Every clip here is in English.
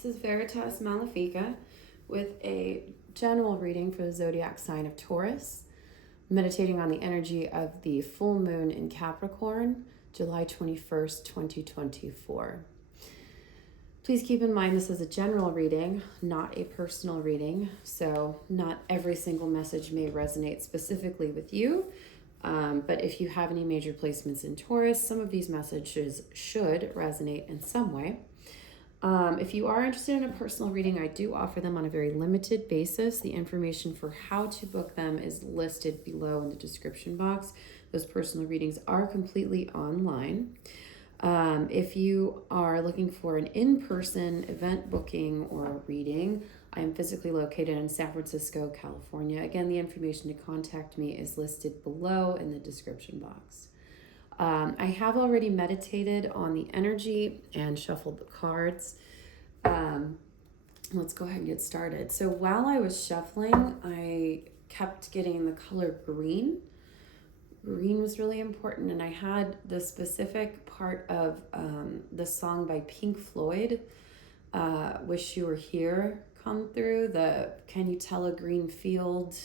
This is Veritas Malefica with a general reading for the zodiac sign of Taurus, meditating on the energy of the full moon in Capricorn, July 21st, 2024. Please keep in mind this is a general reading, not a personal reading, so not every single message may resonate specifically with you. But if you have any major placements in Taurus, some of these messages should resonate in some way. If you are interested in a personal reading, I do offer them on a very limited basis. The information for how to book them is listed below in the description box. Those personal readings are completely online. If you are looking for an in-person event booking or reading, I am physically located in San Francisco, California. Again, the information to contact me is listed below in the description box. I have already meditated on the energy and shuffled the cards. Let's go ahead and get started. So while I was shuffling, I kept getting the color green. Green was really important, and I had the specific part of the song by Pink Floyd, Wish You Were Here, come through. The Can You Tell a Green Field?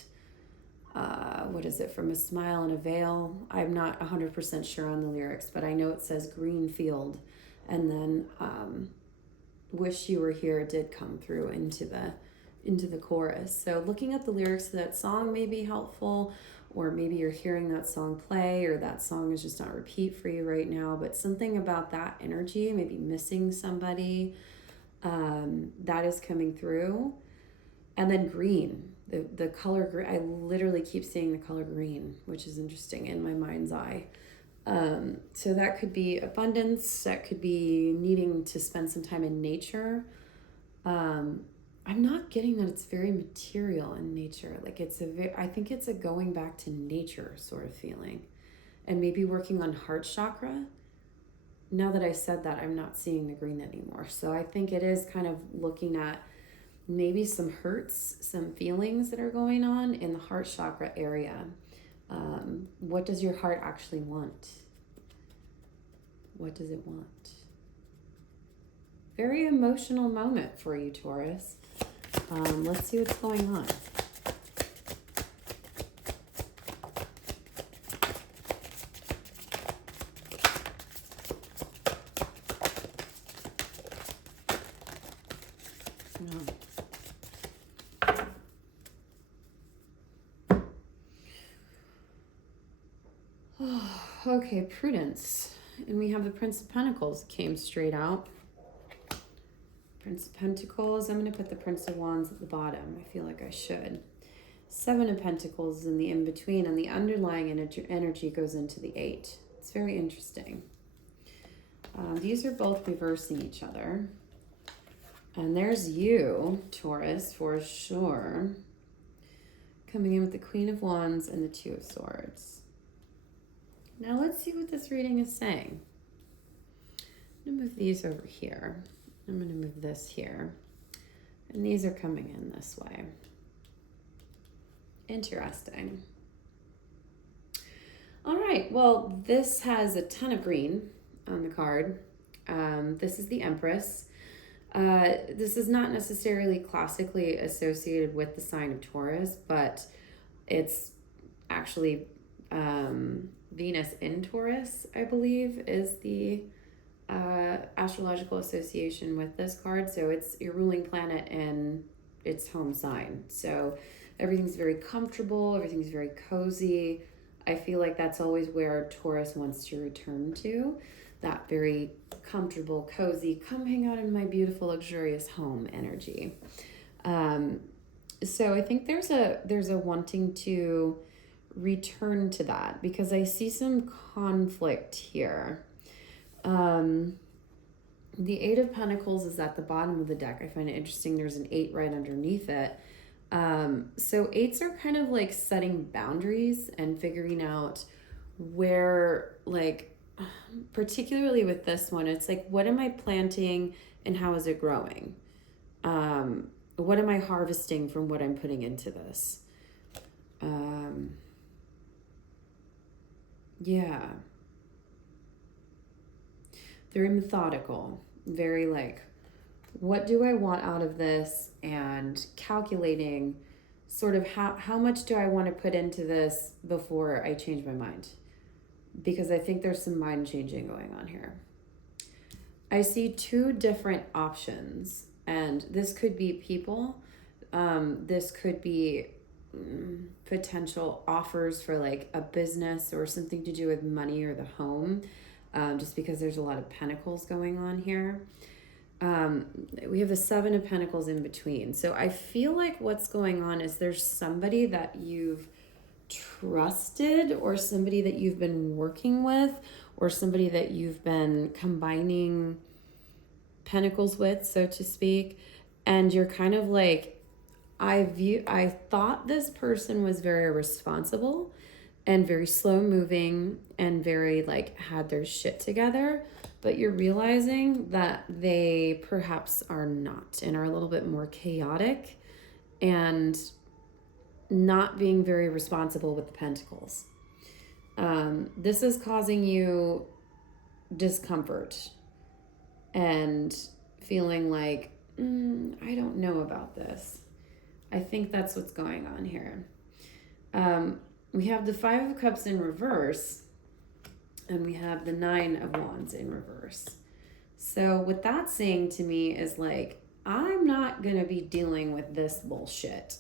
What is it, From a Smile and a Veil? I'm not 100% sure on the lyrics, but I know it says green field, and then Wish You Were Here did come through into the chorus. So looking at the lyrics to that song may be helpful, or maybe you're hearing that song play, or that song is just on repeat for you right now, but something about that energy, maybe missing somebody, that is coming through. And then green, the color green, I literally keep seeing the color green, which is interesting in my mind's eye. So that could be abundance, that could be needing to spend some time in nature. I'm not getting that it's very material in nature. Like I think it's a going back to nature sort of feeling, and maybe working on heart chakra. Now that I said that, I'm not seeing the green anymore. So I think it is kind of looking at maybe some hurts, some feelings that are going on in the heart chakra area. What does your heart actually want? What does it want? Very emotional moment for you, Taurus. Let's see what's going on. Okay, prudence. And we have the Prince of Pentacles came straight out. Prince of Pentacles. I'm going to put the Prince of Wands at the bottom. I feel like I should. Seven of Pentacles is in the in-between, and the underlying energy goes into the 8. It's very interesting. These are both reversing each other. And there's you, Taurus, for sure. Coming in with the Queen of Wands and the Two of Swords. Now let's see what this reading is saying. I'm going to move these over here. I'm going to move this here. And these are coming in this way. Interesting. All right. Well, this has a ton of green on the card. This is the Empress. This is not necessarily classically associated with the sign of Taurus, but it's actually Venus in Taurus, I believe, is the astrological association with this card. So it's your ruling planet in its home sign. So everything's very comfortable, everything's very cozy. I feel like that's always where Taurus wants to return to, that very comfortable, cozy, come hang out in my beautiful, luxurious home energy. So I think there's a wanting to return to that, because I see some conflict here. The 8 of Pentacles is at the bottom of the deck. I find it interesting. There's an 8 right underneath it. So 8s are kind of like setting boundaries and figuring out where, like, particularly with this one, it's like, what am I planting and how is it growing? What am I harvesting from what I'm putting into this? Yeah. Very methodical, very like what do I want out of this, and calculating sort of how much do I want to put into this before I change my mind, because I think there's some mind changing going on here. I see two different options, and this could be people. This could be potential offers for like a business or something to do with money or the home, just because there's a lot of pentacles going on here. We have the 7 of Pentacles in between. So I feel like what's going on is there's somebody that you've trusted, or somebody that you've been working with, or somebody that you've been combining pentacles with, so to speak. And you're kind of like, I thought this person was very responsible and very slow moving and very like had their shit together, but you're realizing that they perhaps are not, and are a little bit more chaotic and not being very responsible with the pentacles. This is causing you discomfort and feeling like, I don't know about this. I think that's what's going on here. We have the 5 of Cups in reverse, and we have the 9 of Wands in reverse. So what that's saying to me is like, I'm not going to be dealing with this bullshit.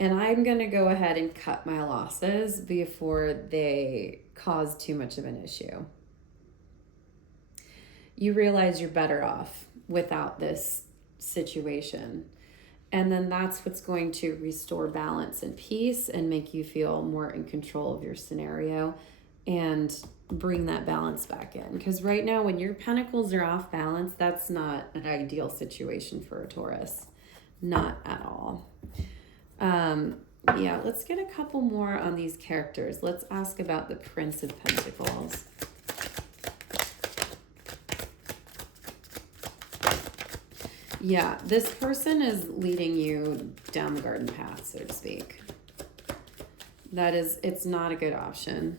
And I'm going to go ahead and cut my losses before they cause too much of an issue. You realize you're better off without this situation. And then that's what's going to restore balance and peace and make you feel more in control of your scenario and bring that balance back in. Because right now, when your pentacles are off balance, that's not an ideal situation for a Taurus. Not at all. Yeah, let's get a couple more on these characters. Let's ask about the Prince of Pentacles. Yeah, this person is leading you down the garden path, so to speak. It's not a good option.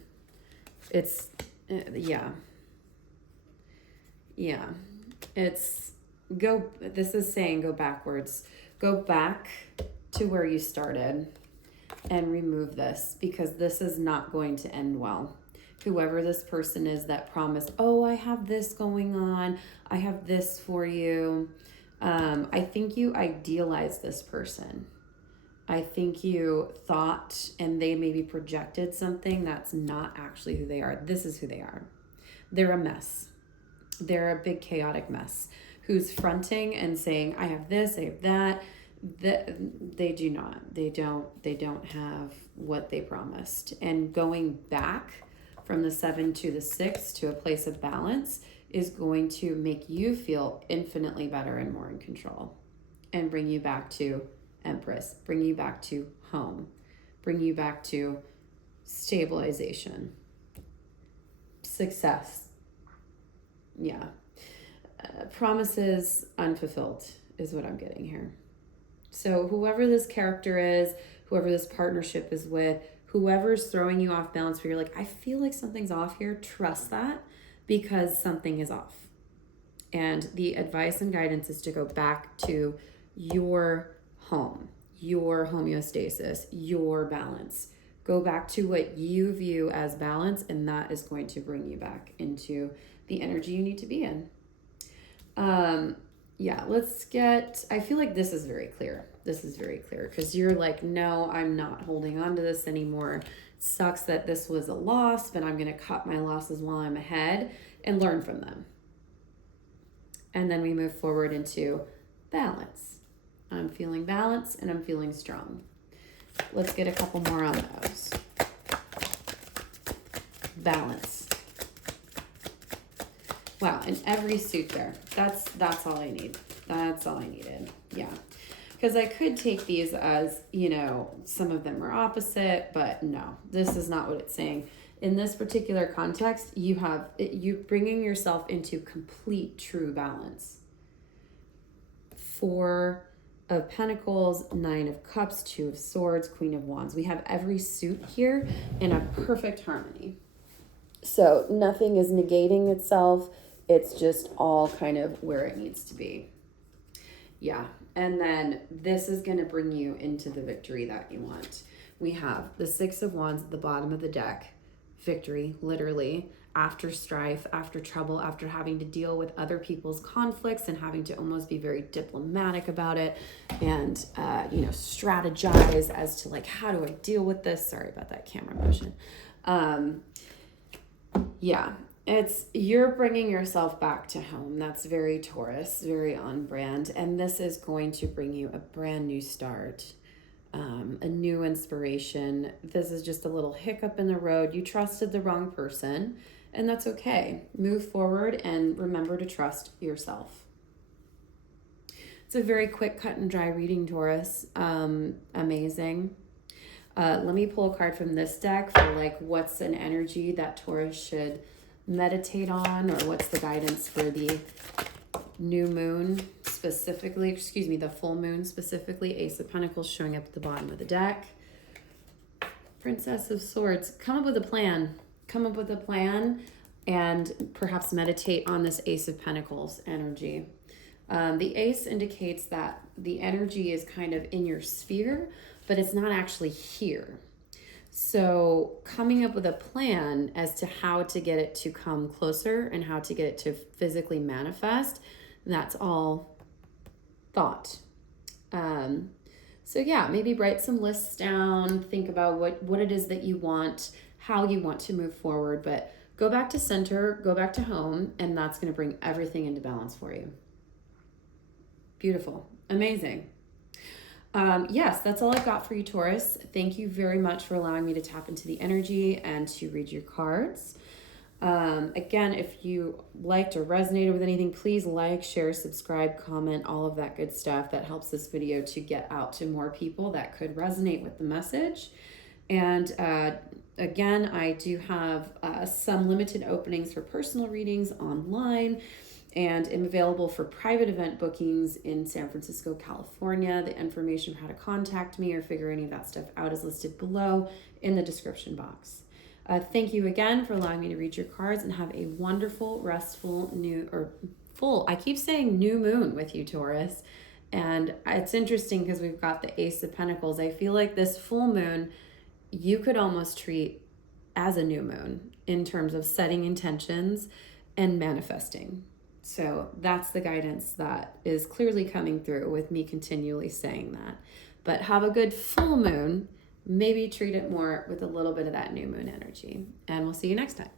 It's, yeah. This is saying go backwards. Go back to where you started and remove this, because this is not going to end well. Whoever this person is that promised, oh, I have this going on, I have this for you. I think you idealized this person. I think you thought, and they maybe projected something that's not actually who they are. This is who they are. They're a mess. They're a big chaotic mess who's fronting and saying, I have this, I have that. They do not. They don't have what they promised. And going back from the 7 to the 6 to a place of balance is going to make you feel infinitely better and more in control, and bring you back to Empress, bring you back to home, bring you back to stabilization, success. Yeah. Promises unfulfilled is what I'm getting here. So whoever this character is, whoever this partnership is with, whoever's throwing you off balance where you're like, I feel like something's off here, trust that, because something is off. And the advice and guidance is to go back to your home, your homeostasis, your balance. Go back to what you view as balance, and that is going to bring you back into the energy you need to be in. Yeah, I feel like this is very clear. This is very clear because you're like, no, I'm not holding on to this anymore. It sucks that this was a loss, but I'm going to cut my losses while I'm ahead and learn from them. And then we move forward into balance. I'm feeling balanced and I'm feeling strong. Let's get a couple more on those. Balance. Wow, in every suit there. That's all I need. That's all I needed. Yeah. Because I could take these as, some of them are opposite, but no, this is not what it's saying. In this particular context, you bringing yourself into complete true balance. 4 of Pentacles, 9 of Cups, 2 of Swords, Queen of Wands. We have every suit here in a perfect harmony. So nothing is negating itself. It's just all kind of where it needs to be. Yeah. And then this is going to bring you into the victory that you want. We have the Six of Wands at the bottom of the deck. Victory, literally, after strife, after trouble, after having to deal with other people's conflicts and having to almost be very diplomatic about it and, strategize as to like, how do I deal with this? Sorry about that camera motion. Yeah, you're bringing yourself back to home. That's very Taurus, very on brand. And this is going to bring you a brand new start. A new inspiration. This is just a little hiccup in the road. You trusted the wrong person, and that's okay. Move forward and remember to trust yourself. It's a very quick, cut and dry reading, Taurus. Amazing. Let me pull a card from this deck for like what's an energy that Taurus should meditate on, or what's the guidance for the new moon specifically, the full moon specifically. Ace of Pentacles showing up at the bottom of the deck. Princess of Swords. Come up with a plan. Come up with a plan and perhaps meditate on this Ace of Pentacles energy. The ace indicates that the energy is kind of in your sphere, but it's not actually here. So coming up with a plan as to how to get it to come closer and how to get it to physically manifest, that's all thought. So yeah, maybe write some lists down, think about what it is that you want, how you want to move forward, but go back to center, go back to home, and that's going to bring everything into balance for you. Beautiful. Amazing. Yes, that's all I've got for you, Taurus. Thank you very much for allowing me to tap into the energy and to read your cards. Again, if you liked or resonated with anything, please like, share, subscribe, comment, all of that good stuff. That helps this video to get out to more people that could resonate with the message. And again, I do have some limited openings for personal readings online, and am available for private event bookings in San Francisco, California. The information for how to contact me or figure any of that stuff out is listed below in the description box. Thank you again for allowing me to read your cards, and have a wonderful, restful, I keep saying new moon with you, Taurus. And it's interesting because we've got the Ace of Pentacles. I feel like this full moon, you could almost treat as a new moon in terms of setting intentions and manifesting. So that's the guidance that is clearly coming through with me continually saying that. But have a good full moon. Maybe treat it more with a little bit of that new moon energy. And we'll see you next time.